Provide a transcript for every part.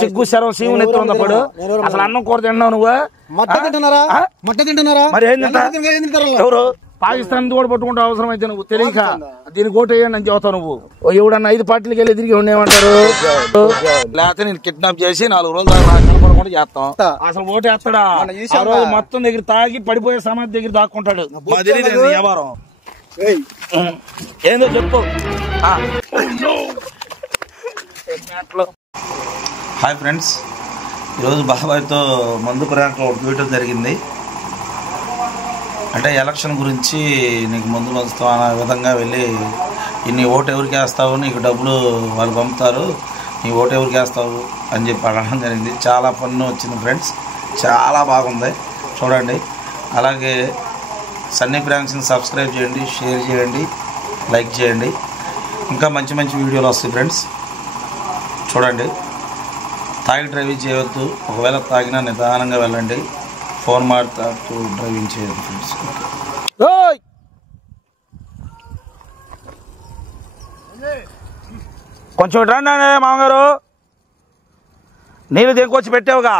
సిగ్గు శరం సీము నెత్తి ఉన్నప్పుడు అసలు అన్నం కూర తిన్నావు నువ్వు మరి ఏం తింటా ఎవరు పాకిస్తాన్ కూడా పట్టుకుంటే అవసరం అయితే నువ్వు తెలియక దీనికి ఓటు వేయండి అని చెబుతావు నువ్వు ఎవడన్నా 5 పార్టీలకు వెళ్ళి తిరిగి ఉండేమంటారు లేకపోతే నేను కిడ్నాప్ చేసి 4 రోజులు కనపడకుండా చేస్తాం అసలు ఓటు వేస్తాడా ఆ రోజు మొత్తం దగ్గర తాగి పడిపోయే సమాధి దగ్గర దాక్కుంటాడు వ్యవహారం ఏందో చెప్పు హాయ్ ఫ్రెండ్స్, ఈరోజు బాబాయ్తో మందు ప్రయాణంలో ఒక వీడియో జరిగింది. అంటే ఎలక్షన్ గురించి నీకు మందు పంచుతావు అనే విధంగా వెళ్ళి నీ ఓటు ఎవరికి వేస్తావు, నీకు డబ్బులు వాళ్ళు పంపుతారు, నీ ఓటు ఎవరికి వేస్తావు అని చెప్పి అడగడం జరిగింది. చాలా ఫన్ వచ్చింది ఫ్రెండ్స్, చాలా బాగుంది చూడండి. అలాగే సన్నీ ప్రాంక్స్ని సబ్స్క్రైబ్ చేయండి, షేర్ చేయండి, లైక్ చేయండి. ఇంకా మంచి మంచి వీడియోలు వస్తాయి ఫ్రెండ్స్ చూడండి. తాగి డ్రైవింగ్ చేయవద్దు, ఒకవేళ తాగినా నిదానంగా వెళ్ళండి, ఫోన్ మాట్లాడుతూ డ్రైవింగ్ చేయొద్దు ఫ్రెండ్స్. కొంచెం రండి మామగారు, నీళ్ళు దిగొచ్చి పెట్టావుగా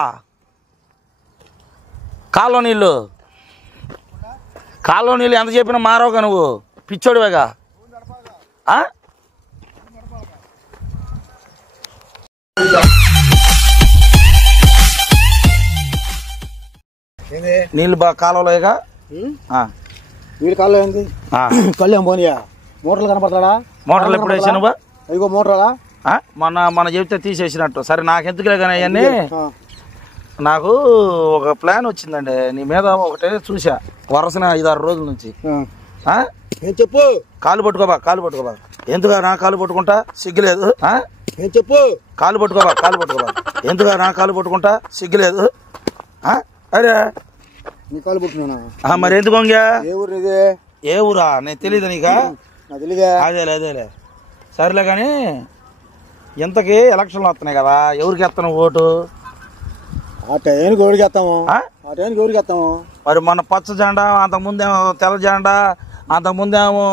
కాల్లో నీళ్ళు ఎంత చెప్పినా మారవుగా నువ్వు, పిచ్చోడివేగా. నీళ్ళు బాగా కాలువలేగా, నీళ్ళు కాలువ ఏంది కళ్ళు పోనీయా మోటార్లు కనపడతాడా? మోటార్లు ఎప్పుడు వేసాను ఇగో మోటారా మన చెబితే తీసేసినట్టు. సరే నాకెందుకులే కానీ అవన్నీ, నాకు ఒక ప్లాన్ వచ్చిందండి నీ మీద. ఒకటే చూసా వరుసన 5-6 రోజుల నుంచి. చెప్పు. కాలు పట్టుకోబా. ఎందుకు నా కాలు పట్టుకుంటా సిగ్గులేదు? చెప్పు. కాలు పట్టుకోబా. ఎందుకు నా కాలు పట్టుకుంటా సిగ్గులేదు? అరే నీ కాలు పట్టుకున్నా మరి ఎందుకు వంగా? ఏ ఊరా? నేను తెలీదు నీకా? అదేలే సరేలే కానీ ఇంతకీ ఎలక్షన్లు వస్తున్నాయి కదా, ఎవరికి వేస్తాను ఓటు? ఆ టైంకి ఎవరికి వేస్తాము? మరి మన పచ్చ జెండా, అంతకుముందేమో తెల్ల జెండా, అంతకుముందేమో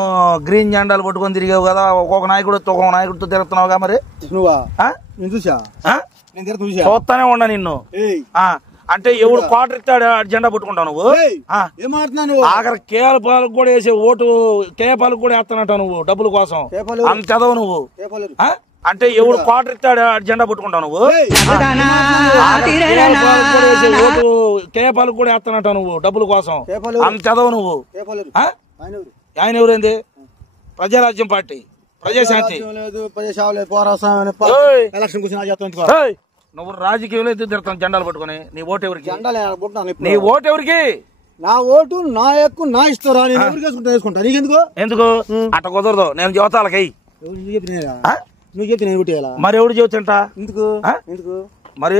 గ్రీన్ జెండాలు పట్టుకొని తిరిగావు కదా, ఒక్కొక్క నాయకుడితో తిరుగుతున్నావుగా. మరి నువ్వా? చూస్తానే ఉన్నా నిన్ను. అంటే ఎవడు క్వార్టర్ ఇస్తాడు జెండా పట్టుకుంటావు నువ్వు? ఆఖరి కేపాలకు కూడా వేసే ఓటు కేపాలకు కూడా వేస్తానంటావు నువ్వు డబ్బుల కోసం. అంత చదవు నువ్వు. అంటే ఎవడు క్వార్టర్ ఇస్తాడు జెండా పట్టుకుంటావు నువ్వు? వేసే ఓటు కేపాలకు కూడా వేస్తానంటావు నువ్వు డబ్బుల కోసం. అంత చదవు నువ్వు. ఆయన ఎవరైంది? ప్రజారాజ్యం పార్టీ, ప్రజాశాంతి. నువ్వు రాజకీయంలో ఎదురు తిరుగుతావు జెండాలు పట్టుకుని. నీ ఓటు ఎవరికి? నీ ఓటు ఎవరికి? నా ఓటు నా యొక్క నా ఇస్తారా? వేసుకుంటా. నీకెందుకు? ఎందుకు అట్ట కుదరదు. నేను యువతాలకై నువ్వు చెప్తే మరి ఎవడు చెబుతుంటా? ఎందుకు మరి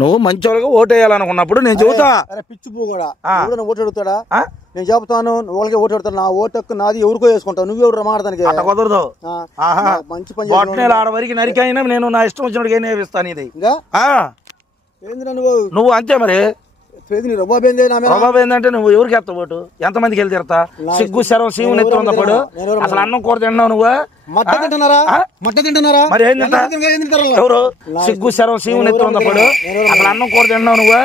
నువ్వు మంచి వాళ్ళగా ఓటు వేయాలనుకున్నప్పుడు నేను చెబుతా. పిచ్చి పూ కూడా ఓటు అడుగుతాడా? నేను చెబుతాను, వాళ్ళకే ఓటు అడుగుతాను. నా ఓటు హక్కు నాది, ఎవరికో వేసుకుంటావు. నువ్వెవరు మాట్లాడతానికి? అట్ట కుదరదు. మంచి పని ఆడ వరకు నరికైనా నేను నా ఇష్టం వచ్చినట్టుగా నేర్పిస్తాను. ఇది నువ్వు అంతే. మరి రబాబు ఏంటంటే నువ్వు ఎవరికి వేస్తావు ఓటు? ఎంతమందికి వెళ్ళి తిరతా? సిగ్గు శరం సీము నెత్తి ఉన్నప్పుడు అసలు అన్నం కూర తిన్నావు నువ్వు? మరి ఏం తింటా ఎవరు? సిగ్గు శరం సీము నెత్తి ఉన్నప్పుడు అసలు అన్నం కూర తిన్నావు నువ్వు?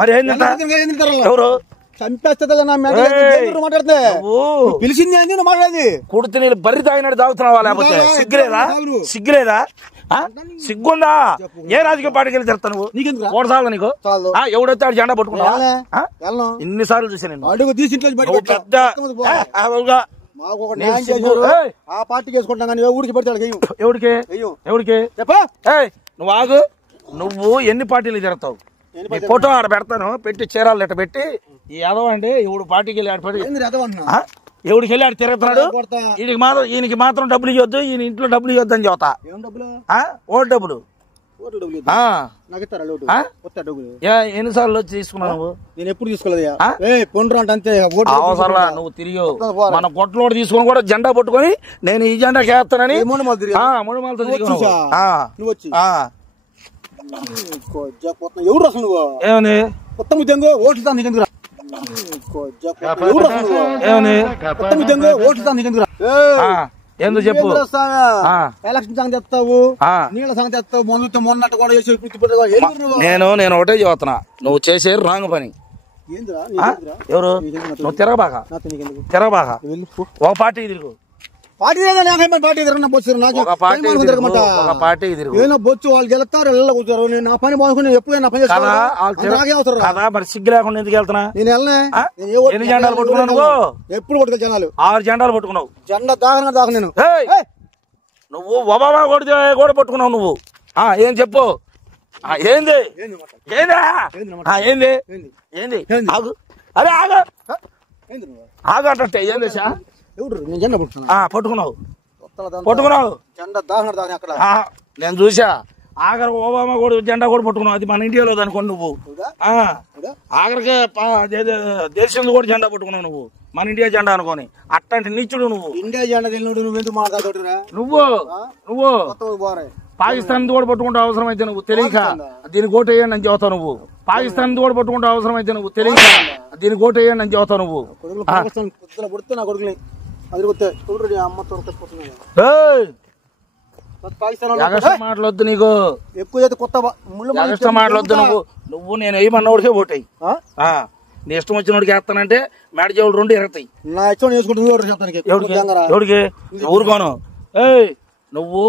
మరి ఏం తింటా ఎవరు? పిలిచింది మాట్లాడేది కుడితే నీళ్ళు బర్రి తాగినట్టు తాగుతున్నావా? లేకపోతే సిగ్గులేదా? సిగ్గుందా? ఏ రాజకీయ పార్టీకి వెళ్ళి తిరుగుతా నువ్వు? ఓటు చాలు నీకు? ఎవడైతే ఆడు జెండా పట్టుకుంటా? ఇన్నిసార్లు చూసా నేను. పెద్ద ఆ పార్టీకి వేసుకుంటాం కానీ ఊరికి పెడతాడు. ఎవడికి నువ్వు ఆగు. నువ్వు ఎన్ని పార్టీలు తిరుగుతావు? ఫోటో ఆడ పెడతాను, పెట్టి చీరాలు లెట్ట పెట్టి ఈ యాదవ్ అండి ఎవడు పార్టీకి వెళ్ళి ఆడపడి ఎవడికి వెళ్ళి ఆడు తిరుగుతున్నాడు. ఈయనకి మాత్రం డబ్బులు ఇవ్వద్దు, ఈయన ఇంట్లో డబ్బులు ఇవ్వద్దు అని చెబుతా. ఓటు డబ్బులు ఎన్నిసార్లు వచ్చి తీసుకున్నావు? నేను ఎప్పుడు తీసుకోలేదు. అవసరం నువ్వు తిరిగి మన కొట్లో తీసుకుని కూడా జెండా పట్టుకొని నేను ఈ జెండాకి వేస్తానని ముడుమాలతో ఎవరు అసలు నువ్వు? ఏమని కొత్త ముద్దంగా ఓట్లు నీకెందుకు? ఎందుకు చెప్పు. ఎలక్షన్ సంగతి తెస్తావు, నీళ్ళ సంగతి తెస్తావు, మొన్నట్టు కూడా చేసి నేను ఒకటే చెబుతున్నా, నువ్వు చేసేది రాంగ్ పని. ఎవరు నువ్వు తిరగబాక ఒక పార్టీ తిరుగు, బొచ్చు వాళ్ళు గెలుస్తారు, కూర్చోరు. నేను నా పని బాగుంది, ఎప్పుడు నా పని కదా. మరి సిగ్గు లేకుండా ఎందుకు వెళ్తున్నా? నేను వెళ్ళనే. ఎన్ని జెండాలు పట్టుకున్నావు నువ్వు? ఎప్పుడు కొట్టుకు జనాలు 6 జెండాలు పట్టుకున్నావు. జెండా దాకా నేను నువ్వు ఒబామా కూడా పట్టుకున్నావు నువ్వు. ఏం చెప్పు, ఏంది ఏంది ఏంది ఆగు, అరే ఆగు ఆగు అంటే ఏం చేసా? పట్టుకున్నావు జెండా దాకా అక్కడ నేను చూసా. ఆఖరి ఓబామా కూడా జెండా కూడా పట్టుకున్నావు, అది మన ఇండియాలో అనుకోండి. నువ్వు ఆఖరికి దేశం కూడా జెండా పట్టుకున్నావు నువ్వు, మన ఇండియా జెండా అనుకోని. అట్లాంటి నీచుడు నువ్వు. ఇండియా జెండా తెలియడు నువ్వు ఎందుకు మాట్లాడుతున్నా? నువ్వు పాకిస్తాన్ కూడా పట్టుకుంటావు అవసరం అయితే, నువ్వు తెలియక దీనికి ఓటు వేయండి అని చెబుతావు నువ్వు. పాకిస్తాన్ కూడా పట్టుకుంటావు అవసరం అయితే, నువ్వు తెలియక దీనికి ఓటు వేయండి అని చెబుతావు నువ్వు. మాటలొద్దు నీకు, ఎక్కువ మాటలొద్దు నువ్వు. నువ్వు నేను వేయమన్నోడికే ఓటేయి. నీ ఇష్టం వచ్చినోడికి వేస్తానంటే మేడ చెవులు 2 ఎరగతాయి. ఎవడికి ఊరుకోను. నువ్వు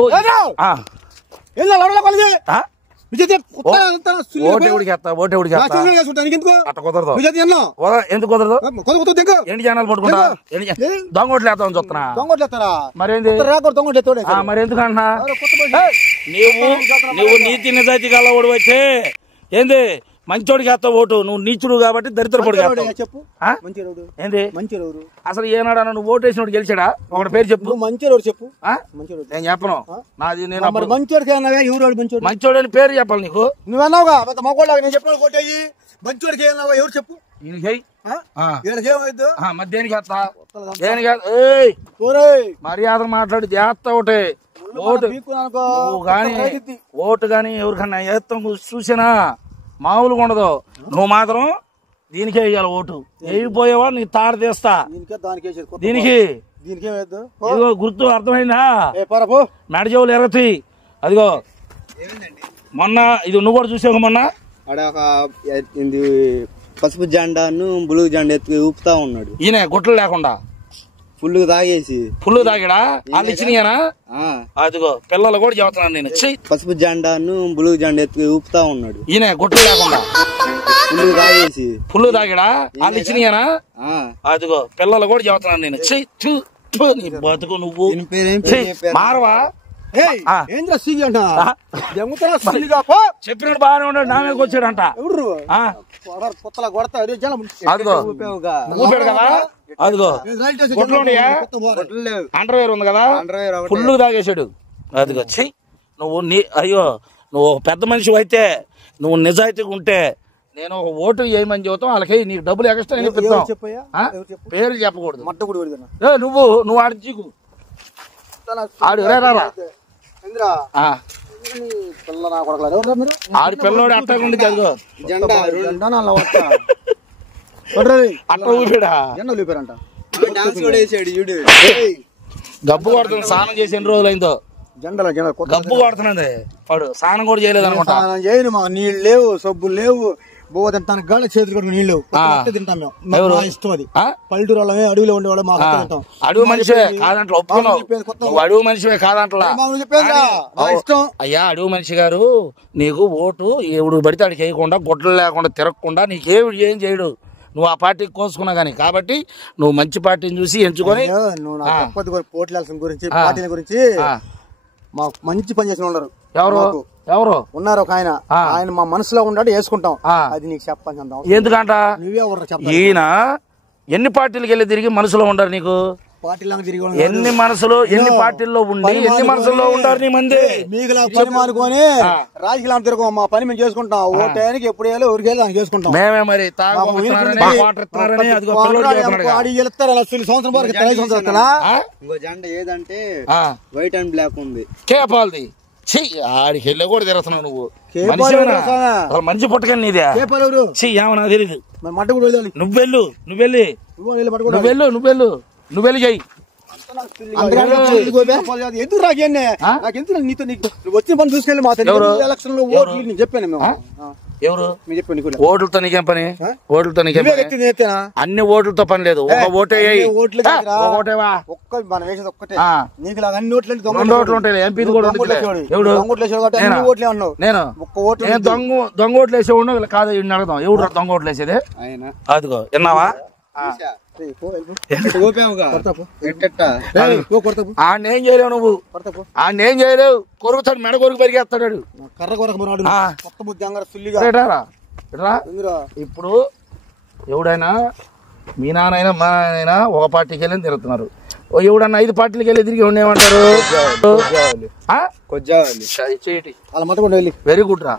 ఎందుకు కుదరదు? ఎన్ని జనాలు పట్టుకుంటా దొంగోట్లు వేస్తామని చూస్తున్నా. మరేంది మరెందుకన్నా? నువ్వు నీతి నిజాయితీ కలవాడు వచ్చే ఏంది మంచోడికి వేస్తావు ఓటు. నువ్వు నీచుడు కాబట్టి దరిద్రపడు చెప్పు. ఏంది అసలు ఏనాడన్నా నువ్వు ఓటు వేసినోడు గెలిచాడా? ఒకటి పేరు చెప్పు. మంచోడు చెప్పు. నేను చెప్పను. నాది నేను మంచోడు అని పేరు చెప్పాలి నీకు. నువ్వన్నావుగా మగోళ్ళ నేను చెప్పిన కోటయ్యి మంచోడికి ఏమన్నావా? ఎవరు చెప్పు. దేనికి వేస్తా? దేనికి మర్యాద మాట్లాడి చేస్తా ఒకటే ఓటు. నువ్వు గాని ఓటు గాని ఎవరికన్నా వేస్తాం చూసినా మామూలుగా ఉండదు. నువ్వు మాత్రం దీనికే వేయాలి ఓటు. వేయిపోయేవా నీ తాడు తీస్తా. దీనికి ఇదిగో గుర్తు అర్థమైందా? మెడ చెవులు ఎరగతాయి. అదిగో మొన్న ఇది నువ్వు కూడా చూసావు. మొన్న పసుపు జెండాను బులుగు జెండా ఎత్తుకు ఊపుతా ఉన్నాడు ఈయన గుట్లు లేకుండా. ఫుల్ తాగాడా? వాళ్ళు ఇచ్చినాయనా? అదిగో పిల్లలు కూడా చెబుతున్నాను నేను. పసుపు జెండాను బులుగు జెండా ఎత్తుకు ఊపుతా ఉన్నాడు ఈయన గుట్లు లేకుండా. ఫుల్ తాగాడా? వాళ్ళు ఇచ్చినాయనా? అదిగో పిల్లలు కూడా చెబుతున్నాను నేను. నీ బతుకు నువ్వు మారవా? చెప్పినట్టు బాగానే ఉన్నాడు, నా మీదకి వచ్చాడంట. అదిగో ఊపాడు కదా. అదిగో గుట్లు ఉన్నాయా? అండర్వేర్ ఉంది కదా, ఫుల్ తాగేశాడు. అదిగో చెయ్యి నువ్వు. అయ్యో నువ్వు పెద్ద మనిషి అయితే, నువ్వు నిజాయితీగా ఉంటే నేను ఒక ఓటు వేయమని చెబుతాం. వాళ్ళకి నీకు డబ్బులు ఎక్స్ట్రా పేరు చెప్పకూడదు. నువ్వు ఆడి చీకు ఆడు రారా. ఆడి పిల్లోడు అట్టకుండి చదువు అట్ట ఊపాడా? గబ్బు కొడుతుంది. స్నానం చేసి ఎన్ని రోజులు అయిందో గబ్బు కొడుతున్నది. వాడు స్నానం కూడా చేయలేదు అనుకుంటా. చేయను మా నీళ్ళు లేవు, సబ్బులు లేవు. తన గళ్ళ చేతులు కడుకు నీళ్ళు తింటాం మేము. ఇష్టం అది. పల్లెటూరు వాళ్ళమే అడవిలో ఉండేవాళ్ళు మాకు తింటాం. అడవి మనిషివే కాదంట్లో ఒప్పుకున్నావు. అడవి మనిషివే కాదంట్లా ఇష్టం. అయ్యా అడవి మనిషి గారు, నీకు ఓటు ఎవడు పడితే ఆడికి వేయకుండా గుడ్లు లేకుండా తిరగకుండా నీకేమి ఏం చేయడు. నువ్వు ఆ పార్టీకి కోసుకున్నా గానీ. కాబట్టి నువ్వు మంచి పార్టీని చూసి ఎంచుకొని పోట్లాల్సిన గురించి పార్టీల గురించి మాకు మంచి పని చేసిన ఉన్నారు. ఎవరు ఉన్నారు? ఒక ఆయన మా మనసులో ఉన్నాడు, వేసుకుంటాం. అది నీకు చెప్పాల్సిన ఎందుకంట? ఈయన ఎన్ని పార్టీలకు వెళ్ళి తిరిగి మనసులో ఉండరు నీకు? ఎన్ని మనసులో ఎన్ని పార్టీల్లో ఉండి ఎన్ని మనసుల్లో ఉంటారు నీ మంది? మీకు పని మానుకొని రాజకీయాలు తిరగం. మా పని మేము చేసుకుంటాం. ఓటానికి ఎప్పుడు వేయాలో ఎవరికి వెళ్ళి దాన్ని చేసుకుంటాం. మేమే మరి ఇంకో జెండా ఏదంటే వైట్ అండ్ బ్లాక్ ఉంది. కేపాల్ది. ఆడికి వెళ్ళి కూడా తిరుగుతున్నావు నువ్వు. మంచి పుట్టకని నీదే. ఏమన్నా తెలీదు. నువ్వెళ్ళు చెయ్యి. ఎందుకు రాగేనే నాకు ఎందుకు నీతో నువ్వు వచ్చిన పని చూసుకెళ్ళి మా ఎలక్షన్ లో ఓట్లు నేను చెప్పాను మేము ఎవరు మీరు చెప్పండి ఓట్లతో నీకేం పని ఓట్లతో నీకేం అన్ని ఓట్లతో పని లేదు ఒక ఓటే ఒక్క మనం వేసేది ఒక్కటే నీకు లాగా అన్ని ఓట్లు రెండు ఓట్లు ఉంటాయి ఎంపీ కూడా ఓట్లే అన్నావు నేను ఒక్క ఓట్లు దొంగ ఓట్లు వేసే ఉండవు కాదు అడగదాం ఎవరు దొంగ ఓట్లు వేసేది అదిగో విన్నావా ఆడేం చేయలేవు నువ్వు ఆడేం చేయలేవు కొరుకుతాడు మెడ కొరకు పెరిగేస్తాడు కర్ర కొరకు ఇప్పుడు ఎవడైనా మీ నాన్నైనా మా నాన్నైనా ఒక పార్టీకి వెళ్ళి తిరుగుతున్నారు ఎవడన్నా 5 పార్టీలకి వెళ్ళి తిరిగి ఉండేమంటారు వెరీ గుడ్ రా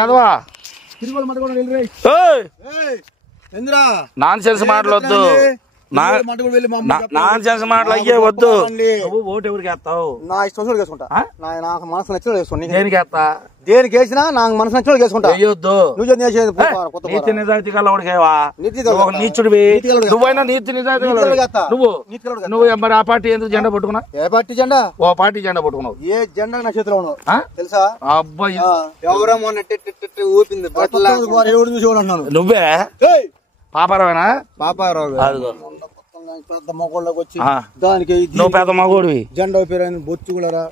యాదవా నాన్ సెన్స్ మాటలొద్దు నాన్ సెన్స్ మాటలు అయ్యే వద్దు నువ్వు ఓటు ఎవరికి వేస్తావు నా ఇష్టం వేసుకుంటా నాకు మనసు నచ్చిన వేసుకుంటా దేనికి వేస్తా దేనికి వేసినా నాకు మనసు నచ్చిన వేసుకుంటా వేయొద్దు నీతి నిజాయితీ కల్లా ఒకటికేవా నీచుడివి నువ్వైనా నీతి నిజాయితీ నువ్వు మరి ఆ పార్టీ ఎందుకు జెండా పట్టుకున్నా ఏ పార్టీ జెండా ఓ పార్టీ జెండా పట్టుకున్నావు ఏ జెండా నా చేతిలో ఉన్నావు తెలుసా అబ్బాయి ఎవరో ఊపింది ఎవరు చూసి అంటున్నాను నువ్వే పాపారావేనా పాపారావు పెద్ద మగోళ్ళకి వచ్చి దానికి నువ్వు పెద్ద మగోడివి జెండా పేరు బొచ్చు కూడా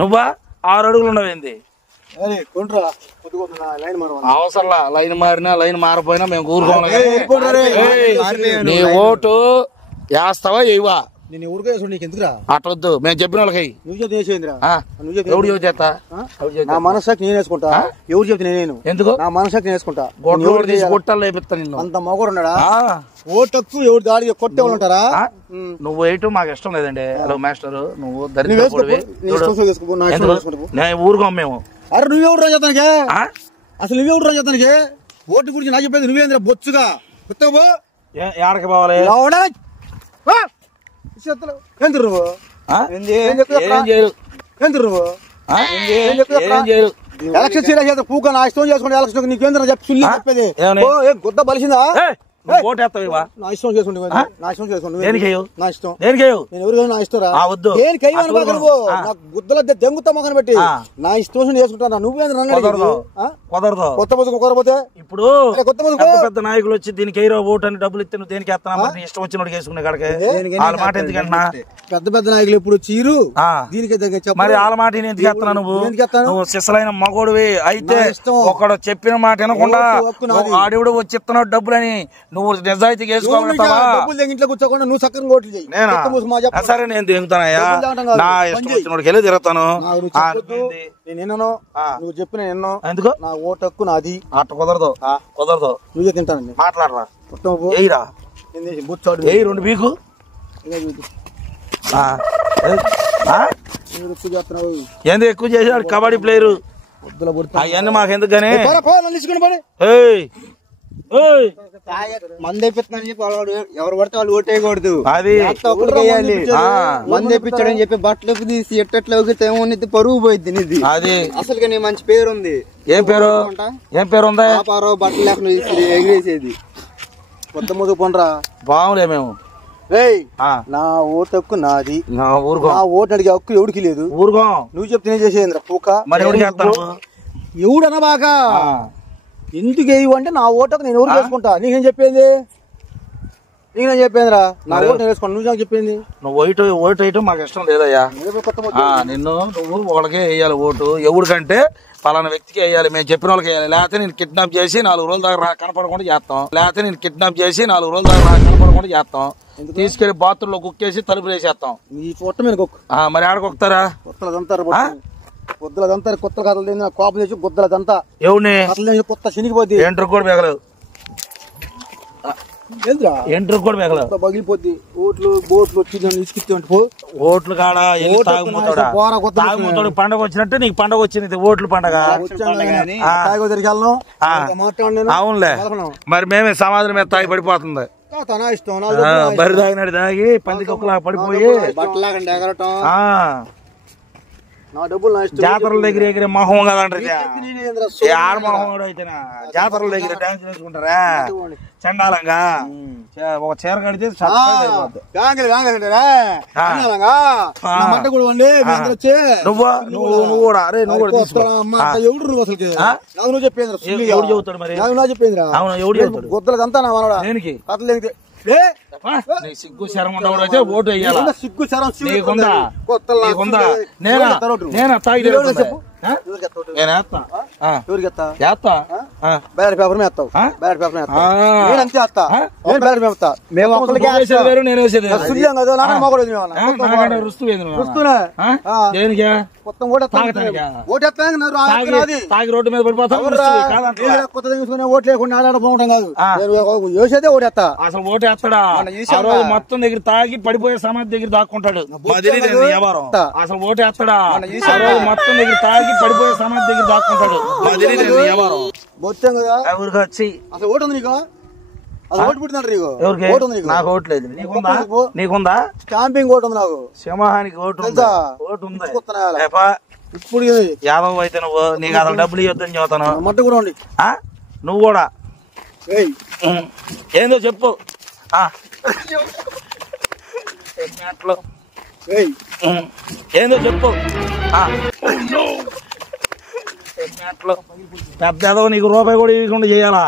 నువ్వా 6 అడుగులు ఉండవేంది అవసరంలా లైన్ మారినా లైన్ మారిపోయినా మేము కూరుకోవాలి నీ ఓటు వేస్తావా ఇవ్వా నేను ఎవరికో నీకు ఎందుకురా అట్లొద్దు మేము చెప్పిన వాళ్ళకి ఎవడు ఎవరు చేస్తా నా మనసాకి నేను వేసుకుంటా ఎవరు చెప్తే నేను ఎందుకు నా మనసాకి నేను వేసుకుంటా కొట్టాలి లేపిస్తా నిన్ను అంత మగోడు ఉన్నాడా ఓటక్కు ఎవరు దాడి కొట్టే వాళ్ళు ఉంటారా నువ్వు వేయటం మాకు ఇష్టం లేదండి హలో మాస్టర్ నువ్వు నేను ఊరుకోం మేము అరే నువ్వెవడు రా చేతానికి అసలు నువ్వెవడు రా చేతానికి ఓటు గురించి నాకు చెప్పేది నువ్వేంద్ర బొచ్చుగా కొత్తగా ఏడకి పోవాలి ఎందుకు నువ్వు ఎలక్షన్ సీరియస్ పూక నా ఇష్టం చేసుకుంటే ఎలక్షన్ నీకేంద్ర చెప్పేది గుద్ద బలిసిందా ఓటు వేస్తావా నా ఇష్టం చేసుకుంటే నా ఇష్టం చేసుకుంటే నా ఇష్టం నేను ఎవరికైనా నా ఇష్టం రా నువ్వు నాకు గుద్దల దెంగుతా మొగని పెట్టి నా ఇష్టం చేసుకుంటా నువ్వేంద్ర కొత్త ముసుగు కొరపోతే ఇప్పుడు పెద్ద నాయకులు వచ్చి దీనికి ఓటు అని డబ్బులు ఇస్తే నువ్వు దేనికి వేస్తున్నా ఇష్టం వచ్చినోడికి వేసుకునే కాడికి వాళ్ళ మాట ఎందుకంటున్నా పెద్ద పెద్ద నాయకులు ఎప్పుడు చీరు దీనికి మరి వాళ్ళ మాట ఎందుకు వేస్తున్నా నువ్వు శిశలైన మగోడివి అయితే ఒకడు చెప్పిన మాట వినకుండా ఆడివిడు వచ్చి ఇస్తున్నాడు డబ్బులని నువ్వు నిజాయితీగా వేసుకోగలుగుతావా ఇంట్లో కూర్చోకుండా నువ్వు చక్కగా ఓట్లు చేయి సరే నేను దిగుతానయ్యా నా ఇష్టం వచ్చినోడికి వెళ్ళి తిరుగుతాను నేను నువ్వు చెప్పిన ఎన్నో ఎందుకు నా ఓటు హక్కు నాది అట్ట కుదరదు నువ్వే తింటానండి మాట్లాడరా ఎయిరా ఎయి 2 బీకు ఏంది ఎక్కువ చేసాడు కబడ్డీ ప్లేయరు అవన్నీ మాకెందుకు గానీ మంది తెప్పిస్తున్నాను చెప్పి ఎవరు పడితే వాళ్ళు ఓటేయకూడదు అది మంది తెప్పించాడని చెప్పి బట్టలకు తీసి ఎట్టట్లోకి ఏమోనిది పరుగు పోయింది నీది అది అసలుగా నీ మంచి పేరు ఉంది ఏం పేరు ఉందా పాపారావు బట్టలు లేకుండా ఎగిరేసేది కొత్త ముదుగు పొండ్రా బాగులే మేము నా ఓటు హక్కు నాది నా ఓటు అడిగే హక్కు ఎవడికి లేదు ఊరుకో నువ్వు చెప్తే చేసేది పూక మరి ఎవరికి వేస్తాను ఎవడన్నా బాగా ఎందుకు వేయవు అంటే నా ఓటకు నేను ఎవరు వేసుకుంటా నీకేం చెప్పింది రా నా ఓటు వేసుకోండి నువ్వు నాకు చెప్పింది నువ్వు ఓటు వేయటం మాకు ఇష్టం లేదయ్యా నువ్వు వాళ్ళకే వేయాలి ఓటు ఎవరికంటే పలానా వ్యక్తికి వేయాలి మేము చెప్పిన వాళ్ళకి వేయాలి లేకపోతే నేను కిడ్నాప్ చేసి 4 రోజుల దాకా కనపడకుండా చేస్తాం తీసుకెళ్లి బాత్రూమ్ లో కుక్కేసి తలుపులు వేసేస్తాం ఈ పొట్ట మీద మరి ఆడకొక్తారా గుద్దలదంతా కొత్త కథలు కోపం చేసి గుద్దలదంతా ఎవరిని కొత్త శనిగిపోద్ది ఎంట్రు కూడా మిగలదు ఎంట్రు కూడా మిగలదు పగిలిపోద్ది బోట్లు వచ్చి ఓట్లు కాడ తాగుతాడు పండగ వచ్చినట్టు నీకు పండగ వచ్చింది ఓట్లు పండగ అవునులే మరి మేమే సమాధానం మీద తాగి పడిపోతుంది బరి తాగినట్టు తాగి పందికొక్కలా పడిపోయి నా డబ్బులు నా ఇష్టం. జాతరల దగ్గర ఎగిరే మొహం కదంటారు ఆడ మొహం కూడా అయితేనా జాతరల దగ్గర డాన్స్ చేసుకుంటారా చండాలంగా ఒక చీర కడితే నువ్వు కూడా అరే నువ్వు కూడా ఎవడు అసలు చెప్పేది ఎవడు చెబుతాడు మరి చెప్పింది అవును ఎవడు చెబుతాడు గుద్దలకంతా నా మనోడా దేనికి కథలేదు సిగ్గు శరం ఉండవడం అయితే ఓటు వేయాలా సిగ్గు శరం నీకుందా నీకుందా నేనా తాగి నేను వేస్తా బ్యాలెట్ పేపర్ మీద వేస్తావు బ్యాలెట్ పేపర్ మీద నేను అంతే వేస్తా నేను బ్యాలెట్ మీద వేస్తా మేము వేరు నేను వేసేది సుల్యం కదా నాన్న రుస్తున్నా దేనికి మొత్తం తాగి రోడ్డు మీద పడిపోతాం కొత్త తీసుకునే ఓటు లేకుండా ఆడాడపోవటం కాదు వేసేదే ఓటేస్తా అసలు ఓటేస్తాడా మొత్తం దగ్గర తాగి పడిపోయే సమాధి దగ్గర దాక్కుంటాడు అసలు ఓటేస్తాడా మొత్తం దగ్గర తాగి పడిపోయే సమాధి దగ్గర దాక్కుంటాడు బొత్తాం కదా ఊరికి వచ్చి అసలు ఓటు ఉంది నీకు అసలు ఓటు పుట్టినాడు నీకు ఓటు ఉంది నాకు ఓటు లేదు నీకుందా స్టాంపింగ్ ఓటు ఉంది నాకు సింహానికి ఓటు ఓటు ఉంది ఇప్పుడు యాదవ్ అయితే నువ్వు నీకు అసలు డబ్బులు ఇవ్వద్దని చెబుతాను మట్ట కూడా ఉండి నువ్వు కూడా ఏందో చెప్పు ఏందో చెప్పు పెద్ద ఏదో నీకు రూపాయి కూడా ఇవ్వకుండా చేయాలా